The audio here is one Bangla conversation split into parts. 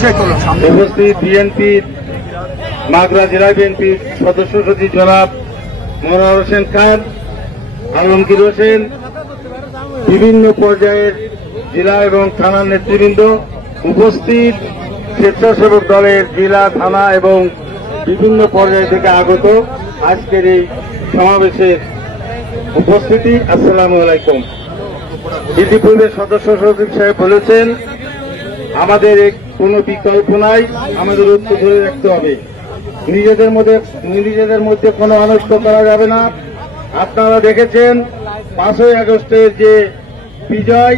উপস্থিত বিএনপির মাগুরা জেলা বিএনপির সদস্য সচিব জনাব মনোয়ার হোসেন খান, আলমগীর হোসেন, বিভিন্ন পর্যায়ের জেলা এবং থানার নেতৃবৃন্দ, উপস্থিত স্বেচ্ছাসেবক দলের জেলা, থানা এবং বিভিন্ন পর্যায় থেকে আগত আজকের এই সমাবেশের উপস্থিতি, আসসালামু আলাইকুম। ইতিপূর্বে সদস্য সচিব সাহেব বলেছেন আমাদের কোনো বিকল্প নাই, আমাদের ঐক্য ধরে রাখতে হবে, নিজেদের মধ্যে কোনো অনৈক্য করা যাবে না। আপনারা দেখেছেন 5ই আগস্টের যে বিজয়,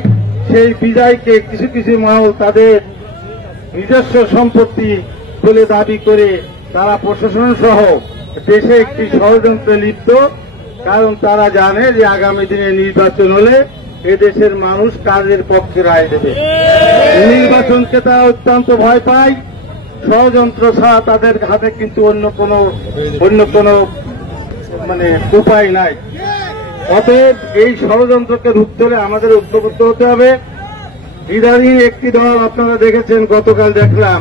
সেই বিজয়কে কিছু কিছু মহল তাদের নিজস্ব সম্পত্তি বলে দাবি করে তারা প্রশাসন সহ দেশে একটি ষড়যন্ত্রে লিপ্ত। কারণ তারা জানে যে আগামী দিনে নির্বাচন হলে এদেশের মানুষ কাজের পক্ষে রায় দেবে। নির্বাচনকে তারা অত্যন্ত ভয় পায়, ষড়যন্ত্র ছাড়া তাদের হাতে কিন্তু অন্য কোনো উপায় নাই। অতএব এই ষড়যন্ত্রকে রুখতে হলে আমাদের ঐক্যবদ্ধ হতে হবে। ইদানিং একটি দল আপনারা দেখেছেন, গতকাল দেখলাম,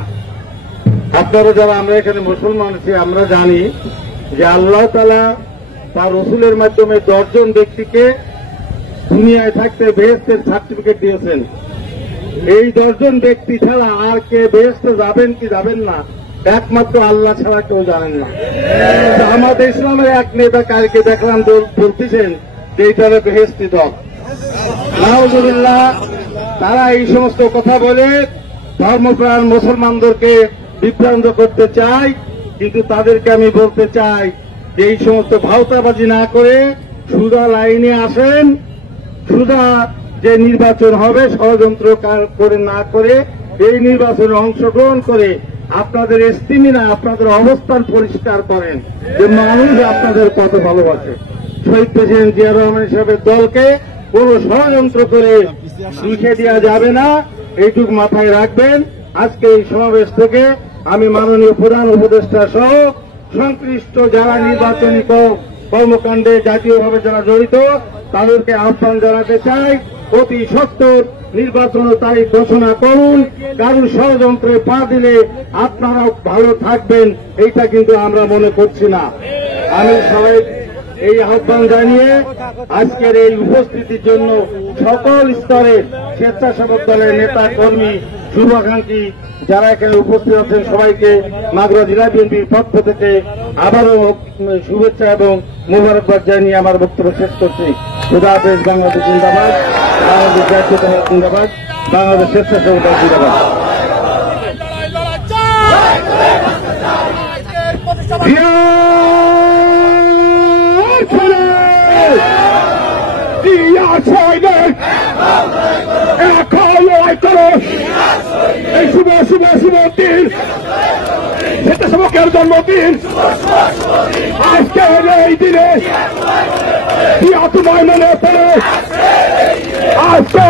আপনারা যারা আমরা এখানে মুসলমান আছি আমরা জানি যে আল্লাহ তাআলা তার রসুলের মাধ্যমে 10 জন ব্যক্তিকে দুনিয়ায় থাকতে বেহেশতের সার্টিফিকেট দিয়েছেন। এই 10 জন ব্যক্তি ছাড়া আর কে বেহেশতে যাবেন কি যাবেন না একমাত্র আল্লাহ ছাড়া কেউ জানেন না। আমাদের ইসলামের এক নেতা কালকে দেখলাম বলতেছেন যে এইটা হলো বেহেশতি দল। নাউজুবিল্লাহ, তারা এই সমস্ত কথা বলে ধর্মপ্রাণ মুসলমানদেরকে বিভ্রান্ত করতে চায়। কিন্তু তাদেরকে আমি বলতে চাই যে এই সমস্ত ভাওতাবাজি না করে সুদা লাইনে আসেন, সুদা যে নির্বাচন হবে ষড়যন্ত্র করে না করে এই নির্বাচনে অংশগ্রহণ করে আপনাদের ইস্তিমিনা, আপনাদের অবস্থান পরিষ্কার করেন যে মানুষ আপনাদের কত ভালোবাসে। শহীদ প্রেসিডেন্ট জিয়া রহমান সাহেবের দলকে কোন ষড়যন্ত্র করে লিখে দেওয়া যাবে না, এইটুকু মাথায় রাখবেন। আজকে এই সমাবেশ থেকে আমি মাননীয় প্রধান উপদেষ্টা সহ সংশ্লিষ্ট যারা নির্বাচনী কর্মকাণ্ডে জাতীয়ভাবে যারা জড়িত তাদেরকে আহ্বান জানাতে চাই, অতি সত্বর নির্বাচনের তারিখ ঘোষণা করুন। কারণ ষড়যন্ত্রে পা দিলে আপনারাও ভালো থাকবেন এইটা কিন্তু আমরা মনে করছি না। আমি সবাই এই আহ্বান জানিয়ে আজকের এই উপস্থিতির জন্য সকল স্তরের স্বেচ্ছাসেবক দলের নেতা কর্মী শুভাকাঙ্ক্ষী যারা এখানে উপস্থিত আছেন সবাইকে মাগুরা জেলা বিএনপির পক্ষ থেকে আবারও শুভেচ্ছা এবং মোবারকবাদ জানিয়ে আমার বক্তব্য শেষ করছি। খুদা হাফেজ। বাংলাদেশ জিন্দাবাদ, বাংলাদেশ জাতীয়তাবাদী জিন্দাবাদ, বাংলাদেশ স্বেচ্ছাসেবক দল জিন্দাবাদ। এই শুভ শুভ শুভ দিন, স্বেচ্ছাসেবকের জন্মদিন, আজকের এই দিনে তোমায় মনে পড়ে আজকে